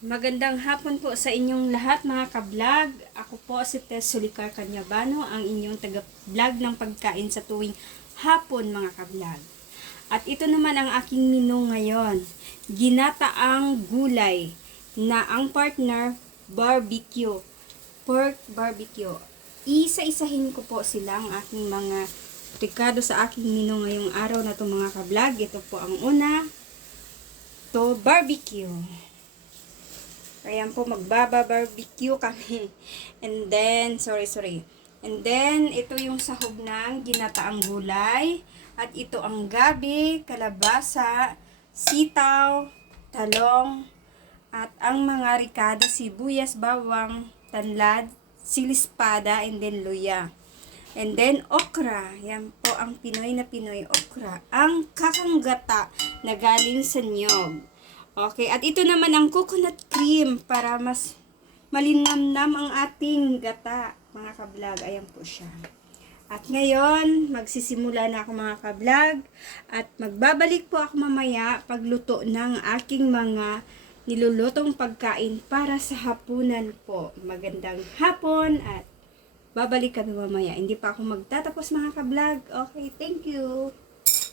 Magandang hapon po sa inyong lahat mga ka-vlog. Ako po si Tess Sulicar Canyabano, ang inyong taga-vlog ng pagkain sa tuwing hapon mga ka-vlog. At ito naman ang aking menu ngayon. Ginataang gulay na ang partner barbecue. Pork barbecue. Isa-isahin ko po sila ang aking mga rekado sa aking menu ngayong araw na ito mga ka-vlog. Ito po ang una. To barbecue. Ayan po, magbaba-barbecue kami. And then, And then, ito yung sahog ng ginataang gulay. At ito ang gabi, kalabasa, sitaw, talong, at ang mga ricado, sibuyas, bawang, tanlad, silispada, and then luya. And then, okra. Yan po ang Pinoy na Pinoy okra. Ang kakanggata na galing sa niyog. Okay, at ito naman ang coconut cream para mas malinamnam ang ating gata, mga ka-vlog. Ayan po siya. At ngayon, magsisimula na ako mga ka-vlog at magbabalik po ako mamaya pagluto ng aking mga nilulutong pagkain para sa hapunan po. Magandang hapon at babalik kami mamaya. Hindi pa ako magtatapos mga ka-vlog. Okay, thank you.